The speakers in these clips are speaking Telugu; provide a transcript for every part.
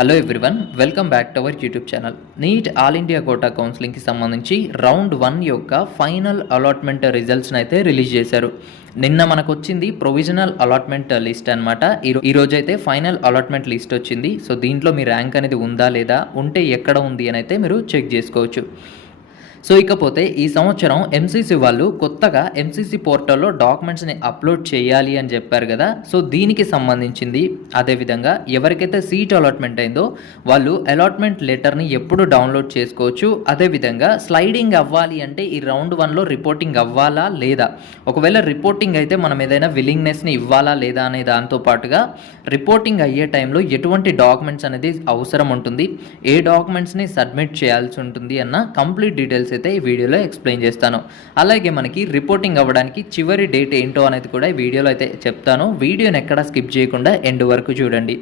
Hello everyone, welcome back to our YouTube channel. NEET all India quota కౌన్సిలింగ్కి సంబంధించి రౌండ్ 1 యొక్క ఫైనల్ అలాట్మెంట్ రిజల్ట్స్ని అయితే రిలీజ్ చేశారు. నిన్న మనకు వచ్చింది ప్రొవిజనల్ అలాట్మెంట్ లిస్ట్ అనమాట. ఈరోజు అయితే ఫైనల్ అలాట్మెంట్ లిస్ట్ వచ్చింది. సో దీంట్లో మీ ర్యాంక్ అనేది ఉందా లేదా, ఉంటే ఎక్కడ ఉంది అని అయితే మీరు చెక్ చేసుకోవచ్చు. సో ఇకపోతే ఈ సంవత్సరం ఎంసీసీ వాళ్ళు కొత్తగా ఎంసీసీ పోర్టల్లో డాక్యుమెంట్స్ని అప్లోడ్ చేయాలి అని చెప్పారు కదా. సో దీనికి సంబంధించింది, అదేవిధంగా ఎవరికైతే సీట్ అలాట్మెంట్ అయిందో వాళ్ళు అలాట్మెంట్ లెటర్ని ఎప్పుడు డౌన్లోడ్ చేసుకోవచ్చు, అదేవిధంగా స్లైడింగ్ అవ్వాలి అంటే ఈ రౌండ్ 1లో రిపోర్టింగ్ అవ్వాలా లేదా, ఒకవేళ రిపోర్టింగ్ అయితే మనం ఏదైనా విల్లింగ్నెస్ని ఇవ్వాలా లేదా అనే దాంతో పాటుగా రిపోర్టింగ్ అయ్యే టైంలో ఎటువంటి డాక్యుమెంట్స్ అనేది అవసరం ఉంటుంది, ఏ డాక్యుమెంట్స్ని సబ్మిట్ చేయాల్సి ఉంటుంది అన్న కంప్లీట్ డీటెయిల్స్ అయితే ఈ వీడియోలో ఎక్స్ప్లెయిన్ చేస్తాను. అలాగే మనకి రిపోర్టింగ్ అవ్వడానికి చివరి డేట్ ఏంటో అనేది కూడా ఈ వీడియోలో అయితే చెప్తాను. వీడియోని ఎక్కడా స్కిప్ చేయకుండా ఎండ్ వరకు చూడండి.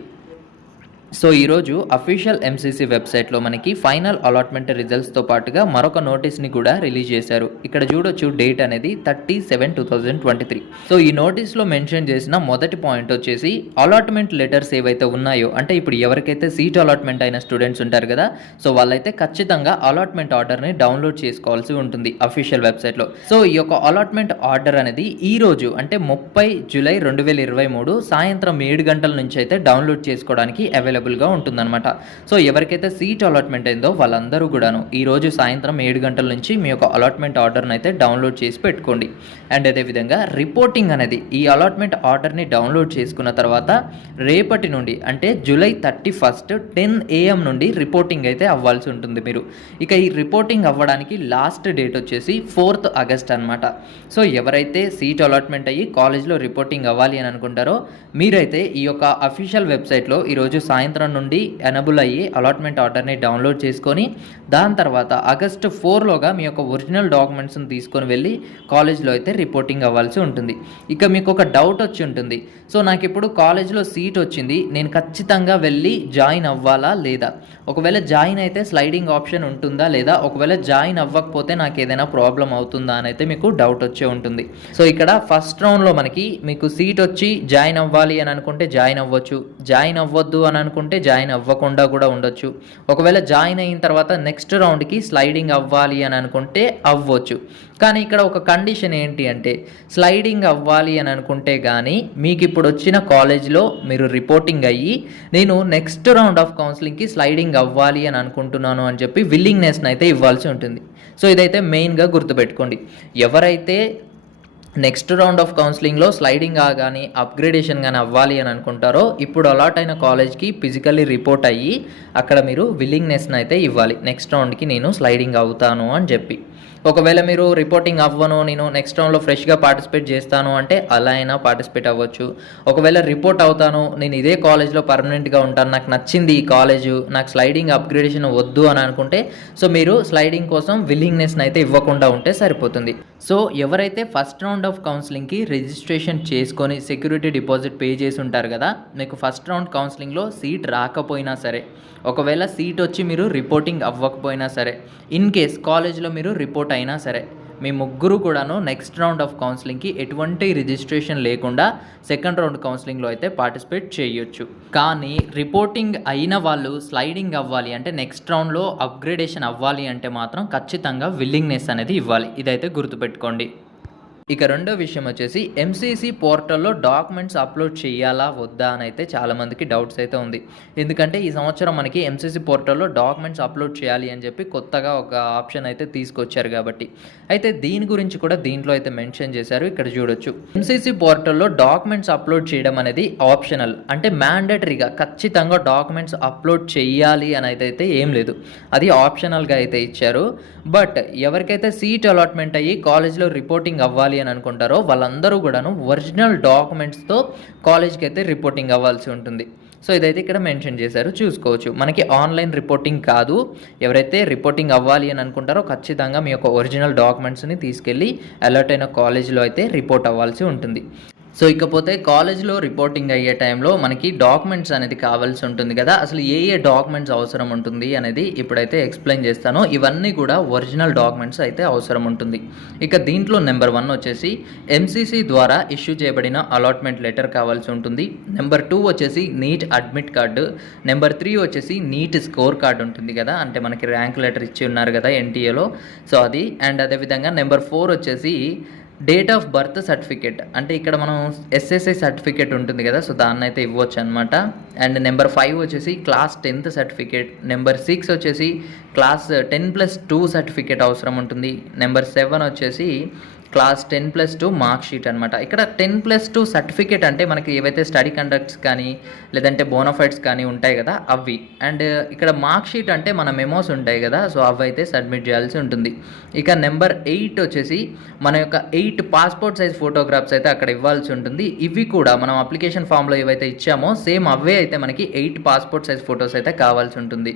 సో ఈరోజు అఫీషియల్ ఎంసీసీ వెబ్సైట్లో మనకి ఫైనల్ అలాట్మెంట్ రిజల్ట్స్తో పాటుగా మరొక నోటీస్ని కూడా రిలీజ్ చేశారు. ఇక్కడ చూడొచ్చు, డేట్ అనేది 30/7/2023. సో ఈ నోటీస్లో మెన్షన్ చేసిన మొదటి పాయింట్ వచ్చేసి అలాట్మెంట్ లెటర్స్ ఏవైతే ఉన్నాయో, అంటే ఇప్పుడు ఎవరికైతే సీట్ అలాట్మెంట్ అయిన స్టూడెంట్స్ ఉంటారు కదా, సో వాళ్ళైతే ఖచ్చితంగా అలాట్మెంట్ ఆర్డర్ని డౌన్లోడ్ చేసుకోవాల్సి ఉంటుంది అఫీషియల్ వెబ్సైట్లో. సో ఈ యొక్క అలాట్మెంట్ ఆర్డర్ అనేది ఈ రోజు అంటే 30 జూలై 2023 సాయంత్రం 7 గంటల నుంచి అయితే డౌన్లోడ్ చేసుకోవడానికి అవైలబుల్గా ఉంటుందన్నమాట. సో ఎవరికైతే సీట్ అలాట్మెంట్ అయిందో వాళ్ళందరూ కూడాను ఈరోజు సాయంత్రం 7 గంటల నుంచి మీ యొక్క అలాట్మెంట్ ఆర్డర్ని అయితే డౌన్లోడ్ చేసి పెట్టుకోండి. అండ్ అదేవిధంగా రిపోర్టింగ్ అనేది ఈ అలాట్మెంట్ ఆర్డర్ని డౌన్లోడ్ చేసుకున్న తర్వాత రేపటి నుండి అంటే జూలై 31 10 AM నుండి రిపోర్టింగ్ అయితే అవ్వాల్సి ఉంటుంది మీరు. ఇక ఈ రిపోర్టింగ్ అవ్వడానికి లాస్ట్ డేట్ వచ్చేసి 4th ఆగస్ట్ అనమాట. సో ఎవరైతే సీట్ అలాట్మెంట్ అయ్యి కాలేజ్లో రిపోర్టింగ్ అవ్వాలి అని అనుకుంటారో మీరైతే ఈ యొక్క అఫీషియల్ వెబ్సైట్లో ఈరోజు సాయంత్రం నుండి ఎనబుల్ అయ్యి అలాట్మెంట్ ఆర్డర్ని డౌన్లోడ్ చేసుకొని దాని తర్వాత ఆగస్టు 4లోగా మీ యొక్క ఒరిజినల్ డాక్యుమెంట్స్ని తీసుకొని వెళ్ళి కాలేజ్లో అయితే రిపోర్టింగ్ అవ్వాల్సి ఉంటుంది. ఇక మీకు ఒక డౌట్ వచ్చి ఉంటుంది, సో నాకు ఇప్పుడు కాలేజ్లో సీట్ వచ్చింది, నేను ఖచ్చితంగా వెళ్ళి జాయిన్ అవ్వాలా లేదా, ఒకవేళ జాయిన్ అయితే స్లైడింగ్ ఆప్షన్ ఉంటుందా లేదా, ఒకవేళ జాయిన్ అవ్వకపోతే నాకు ఏదైనా ప్రాబ్లం అవుతుందా అని అయితే మీకు డౌట్ వచ్చే ఉంటుంది. సో ఇక్కడ ఫస్ట్ రౌండ్లో మనకి మీకు సీట్ వచ్చి జాయిన్ అవ్వాలి అని అనుకుంటే జాయిన్ అవ్వచ్చు, జాయిన్ అవ్వద్దు అని అనుకుంటే జాయిన్ అవ్వకుండా కూడా ఉండొచ్చు. ఒకవేళ జాయిన్ అయిన తర్వాత నెక్స్ట్ రౌండ్కి స్లైడింగ్ అవ్వాలి అని అనుకుంటే అవ్వచ్చు. కానీ ఇక్కడ ఒక కండిషన్ ఏంటి అంటే స్లైడింగ్ అవ్వాలి అని అనుకుంటే కానీ మీకు ఇప్పుడు వచ్చిన కాలేజ్లో మీరు రిపోర్టింగ్ అయ్యి నేను నెక్స్ట్ రౌండ్ ఆఫ్ కౌన్సిలింగ్కి స్లైడింగ్ అవ్వాలి అని అనుకుంటున్నాను అని చెప్పి విల్లింగ్నెస్ని అయితే ఇవ్వాల్సి ఉంటుంది. సో ఇదైతే మెయిన్గా గుర్తుపెట్టుకోండి. ఎవరైతే నెక్స్ట్ రౌండ్ ఆఫ్ కౌన్సిలింగ్లో స్లైడింగ్ కానీ అప్గ్రేడేషన్ కానీ అవ్వాలి అని అనుకుంటారో ఇప్పుడు అలాట్ అయిన కాలేజ్కి ఫిజికల్లీ రిపోర్ట్ అయ్యి అక్కడ మీరు విల్లింగ్నెస్ని అయితే ఇవ్వాలి, నెక్స్ట్ రౌండ్కి నేను స్లైడింగ్ అవుతాను అని చెప్పి. ఒకవేళ మీరు రిపోర్టింగ్ అవ్వను, నేను నెక్స్ట్ రౌండ్లో ఫ్రెష్గా పార్టిసిపేట్ చేస్తాను అంటే అలా అయినా పార్టిసిపేట్ అవ్వచ్చు. ఒకవేళ రిపోర్ట్ అవుతాను, నేను ఇదే కాలేజ్లో పర్మనెంట్గా ఉంటాను, నాకు నచ్చింది ఈ కాలేజు, నాకు స్లైడింగ్ అప్గ్రేడేషన్ వద్దు అని అనుకుంటే సో మీరు స్లైడింగ్ కోసం విల్లింగ్నెస్ని అయితే ఇవ్వకుండా ఉంటే సరిపోతుంది. సో ఎవరైతే ఫస్ట్ రౌండ్ ఆఫ్ కౌన్సిలింగ్కి రిజిస్ట్రేషన్ చేసుకొని సెక్యూరిటీ డిపాజిట్ పే చేసి ఉంటారు కదా, మీకు ఫస్ట్ రౌండ్ కౌన్సిలింగ్లో సీట్ రాకపోయినా సరే, ఒకవేళ సీట్ వచ్చి మీరు రిపోర్టింగ్ అవ్వకపోయినా సరే, ఇన్ కేస్ కాలేజ్లో మీరు రిపోర్ట్ అయినా సరే, మీ ముగ్గురు కూడాను నెక్స్ట్ రౌండ్ ఆఫ్ కౌన్సిలింగ్కి ఎటువంటి రిజిస్ట్రేషన్ లేకుండా సెకండ్ రౌండ్ కౌన్సిలింగ్లో అయితే పార్టిసిపేట్ చేయొచ్చు. కానీ రిపోర్టింగ్ అయిన వాళ్ళు స్లైడింగ్ అవ్వాలి అంటే నెక్స్ట్ రౌండ్లో అప్గ్రేడేషన్ అవ్వాలి అంటే మాత్రం ఖచ్చితంగా విల్లింగ్నెస్ అనేది ఇవ్వాలి. ఇదైతే గుర్తుపెట్టుకోండి. ఇక రెండో విషయం వచ్చేసి ఎంసీసీ పోర్టల్లో డాక్యుమెంట్స్ అప్లోడ్ చేయాలా వద్దా అని అయితే చాలామందికి డౌట్స్ అయితే ఉంది. ఎందుకంటే ఈ సంవత్సరం మనకి ఎంసీసీ పోర్టల్లో డాక్యుమెంట్స్ అప్లోడ్ చేయాలి అని చెప్పి కొత్తగా ఒక ఆప్షన్ అయితే తీసుకొచ్చారు కాబట్టి, అయితే దీని గురించి కూడా దీంట్లో అయితే మెన్షన్ చేశారు. ఇక్కడ చూడొచ్చు, ఎంసీసీ పోర్టల్లో డాక్యుమెంట్స్ అప్లోడ్ చేయడం అనేది ఆప్షనల్, అంటే మ్యాండేటరీగా ఖచ్చితంగా డాక్యుమెంట్స్ అప్లోడ్ చేయాలి అని అయితే ఏం లేదు, అది ఆప్షనల్గా అయితే ఇచ్చారు. బట్ ఎవరికైతే సీట్ అలాట్మెంట్ అయ్యి కాలేజ్లో రిపోర్టింగ్ అవ్వాలి అని అనుకుంటారో వాళ్ళందరూ కూడాను ఒరిజినల్ డాక్యుమెంట్స్తో కాలేజ్కి అయితే రిపోర్టింగ్ అవ్వాల్సి ఉంటుంది. సో ఇదైతే ఇక్కడ మెన్షన్ చేశారు, చూసుకోవచ్చు. మనకి ఆన్లైన్ రిపోర్టింగ్ కాదు, ఎవరైతే రిపోర్టింగ్ అవ్వాలి అని అనుకుంటారో ఖచ్చితంగా మీ యొక్క ఒరిజినల్ డాక్యుమెంట్స్ని తీసుకెళ్ళి అలర్ట్ అయిన కాలేజ్లో అయితే రిపోర్ట్ అవ్వాల్సి ఉంటుంది. సో ఇకపోతే కాలేజ్‌లో రిపోర్టింగ్ అయ్యే టైంలో మనకి డాక్యుమెంట్స్ అనేది కావాల్సి ఉంటుంది కదా! అసలు ఏ ఏ డాక్యుమెంట్స్ అవసరం ఉంటుంది అనేది ఇప్పుడైతే ఎక్స్‌ప్లెయిన్ చేస్తాను. ఇవన్నీ కూడా ఒరిజినల్ డాక్యుమెంట్స్ అయితే అవసరం ఉంటుంది. ఇక దీంట్లో నెంబర్ 1 వచ్చేసి ఎంసీసీ ద్వారా ఇష్యూ చేయబడిన అలాట్‌మెంట్ లెటర్ కావాల్సి ఉంటుంది. నెంబర్ 2 వచ్చేసి నీట్ అడ్మిట్ కార్డు. నెంబర్ 3 వచ్చేసి నీట్ స్కోర్ కార్డ్ ఉంటుంది కదా! అంటే మనకి ర్యాంక్ లెటర్ ఇచ్చి ఉన్నారు కదా ఎన్టీఏలో. సో అది అండ్ అదేవిధంగా నెంబర్ 4 వచ్చేసి డేట్ ఆఫ్ బర్త్ సర్టిఫికేట్. అంటే ఇక్కడ మనం ఎస్ఎస్ఐ సర్టిఫికేట్ ఉంటుంది కదా! సో దాన్నైతే ఇవ్వచ్చు అనమాట. అండ్ నెంబర్ 5 వచ్చేసి క్లాస్ 10th సర్టిఫికేట్. నెంబర్ 6 వచ్చేసి క్లాస్ 10+2 సర్టిఫికేట్ అవసరం ఉంటుంది. నెంబర్ 7 వచ్చేసి క్లాస్ 10+2 మార్క్ షీట్ అనమాట. ఇక్కడ 10+2 సర్టిఫికేట్ అంటే మనకి ఏవైతే స్టడీ కండక్ట్స్ కానీ లేదంటే బోనఫైడ్స్ కానీ ఉంటాయి కదా అవి. అండ్ ఇక్కడ మార్క్ షీట్ అంటే మన మెమోస్ ఉంటాయి కదా, సో అవి అయితే సబ్మిట్ చేయాల్సి ఉంటుంది. ఇక నెంబర్ 8 వచ్చేసి మన యొక్క 8 పాస్పోర్ట్ సైజ్ ఫోటోగ్రాఫ్స్ అయితే అక్కడ ఇవ్వాల్సి ఉంటుంది. ఇవి కూడా మనం అప్లికేషన్ ఫామ్లో ఏవైతే ఇచ్చామో సేమ్ అవే అయితే మనకి 8 పాస్పోర్ట్ సైజ్ ఫొటోస్ అయితే కావాల్సి ఉంటుంది.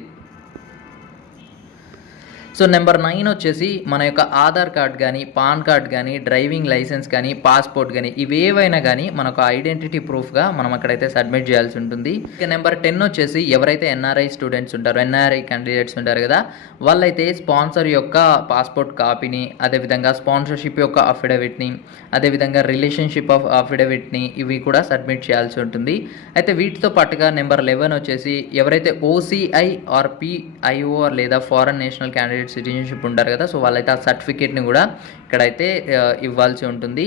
సో నెంబర్ 9 వచ్చేసి మన యొక్క ఆధార్ కార్డ్ కానీ పాన్ కార్డ్ కానీ డ్రైవింగ్ లైసెన్స్ కానీ పాస్పోర్ట్ కానీ ఇవేవైనా కానీ మనకు ఐడెంటిటీ ప్రూఫ్గా మనం అక్కడైతే సబ్మిట్ చేయాల్సి ఉంటుంది. ఇక నెంబర్ 10 వచ్చేసి ఎవరైతే ఎన్ఆర్ఐ స్టూడెంట్స్ ఉంటారో ఎన్ఆర్ఐ క్యాండిడేట్స్ ఉంటారు కదా వాళ్ళైతే స్పాన్సర్ యొక్క పాస్పోర్ట్ కాపీని, అదేవిధంగా స్పాన్సర్షిప్ యొక్క అఫిడవిట్ని, అదేవిధంగా రిలేషన్షిప్ ఆఫ్ అఫిడవిట్ని ఇవి కూడా సబ్మిట్ చేయాల్సి ఉంటుంది. అయితే వీటితో పాటుగా నెంబర్ 11 వచ్చేసి ఎవరైతే ఓసీఐ ఆర్ పిఐఓ లేదా ఫారెన్ నేషనల్ క్యాండిడేట్ సిటిజన్షిప్ ఉంటారు కదా, సో వాళ్ళైతే ఆ సర్టిఫికేట్ని కూడా ఇక్కడైతే ఇవ్వాల్సి ఉంటుంది.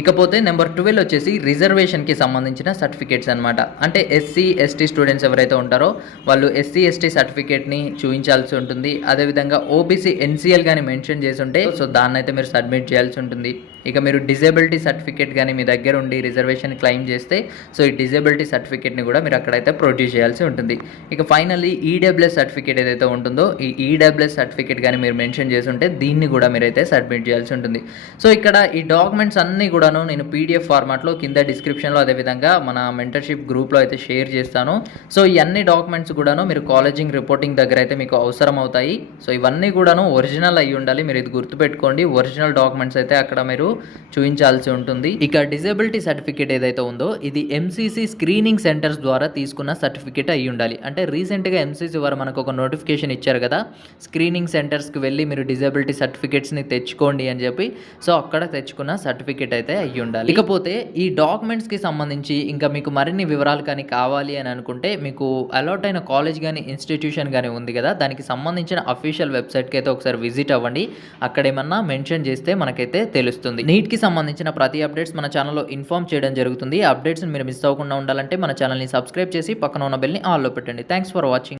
ఇకపోతే నెంబర్ 12 వచ్చేసి రిజర్వేషన్కి సంబంధించిన సర్టిఫికేట్స్ అనమాట. అంటే ఎస్సీ ఎస్టీ స్టూడెంట్స్ ఎవరైతే ఉంటారో వాళ్ళు ఎస్సీ ఎస్టీ సర్టిఫికేట్ని చూపించాల్సి ఉంటుంది. అదేవిధంగా ఓబీసీ ఎన్సీఎల్ కానీ మెన్షన్ చేసి ఉంటే సో దాన్ని అయితే మీరు సబ్మిట్ చేయాల్సి ఉంటుంది. ఇక మీరు డిజేబిలిటీ సర్టిఫికేట్ కానీ మీ దగ్గర ఉండి రిజర్వేషన్ క్లెయిమ్ చేస్తే సో ఈ డిజేబిలిటీ సర్టిఫికేట్ని కూడా మీరు అక్కడైతే ప్రొడ్యూస్ చేయాల్సి ఉంటుంది. ఇక ఫైనల్లీ ఈడబ్ల్యూఎస్ సర్టిఫికేట్ ఏదైతే ఉంటుందో ఈ ఈడబ్ల్యూఎస్ సర్టిఫికేట్ కానీ మీరు మెన్షన్ చేసి ఉంటే దీన్ని కూడా మీరైతే సబ్మిట్ చేయాల్సి ఉంటుంది. సో ఇక్కడ ఈ డాక్యుమెంట్స్ అన్నీ కూడాను నేను పీడిఎఫ్ ఫార్మాట్లో కింద డిస్క్రిప్షన్లో అదేవిధంగా మన మెంటర్షిప్ గ్రూప్లో అయితే షేర్ చేస్తాను. సో ఈ అన్ని డాక్యుమెంట్స్ కూడాను మీరు కాలేజింగ్ రిపోర్టింగ్ దగ్గర అయితే మీకు అవసరం అవుతాయి. సో ఇవన్నీ కూడాను ఒరిజినల్ అయ్యి ఉండాలి. మీరు ఇది గుర్తుపెట్టుకోండి, ఒరిజినల్ డాక్యుమెంట్స్ అయితే అక్కడ మీరు చూపించాల్సి ఉంటుంది. ఇక డిజేబిలిటీ సర్టిఫికేట్ ఏదైతే ఉందో ఇది ఎంసీసీ స్క్రీనింగ్ సెంటర్స్ ద్వారా తీసుకున్న సర్టిఫికేట్ అయ్యి ఉండాలి. అంటే రీసెంట్గా ఎంసీసీ వారు మనకు ఒక నోటిఫికేషన్ ఇచ్చారు కదా, స్క్రీనింగ్ సెంటర్స్కి వెళ్ళి మీరు డిజేబిలిటీ సర్టిఫికేట్స్ని తెచ్చుకోండి అని చెప్పి. సో అక్కడ తెచ్చుకున్న సర్టిఫికేట్ అయితే అయ్యి ఉండాలి. ఇకపోతే ఈ డాక్యుమెంట్స్కి సంబంధించి ఇంకా మీకు మరిన్ని వివరాలు కానీ కావాలి అని అనుకుంటే మీకు అలాట్ అయిన కాలేజ్ కానీ ఇన్స్టిట్యూషన్ కానీ ఉంది కదా, దానికి సంబంధించిన అఫీషియల్ వెబ్సైట్కి అయితే ఒకసారి విజిట్ అవ్వండి. అక్కడ ఏమన్నా మెన్షన్ చేస్తే మనకైతే తెలుస్తుంది. నీట్కి సంబంధించిన ప్రతి అప్డేట్స్ మన ఛానల్లో ఇన్ఫార్మ్ చేయడం జరుగుతుంది. ఆ అప్డేట్స్ని మీరు మిస్ అవ్వకుండా ఉండాలంటే మన ఛానల్ని సబ్స్క్రైబ్ చేసి పక్కన ఉన్న బెల్ని ఆల్లో పెట్టండి. Thanks for watching.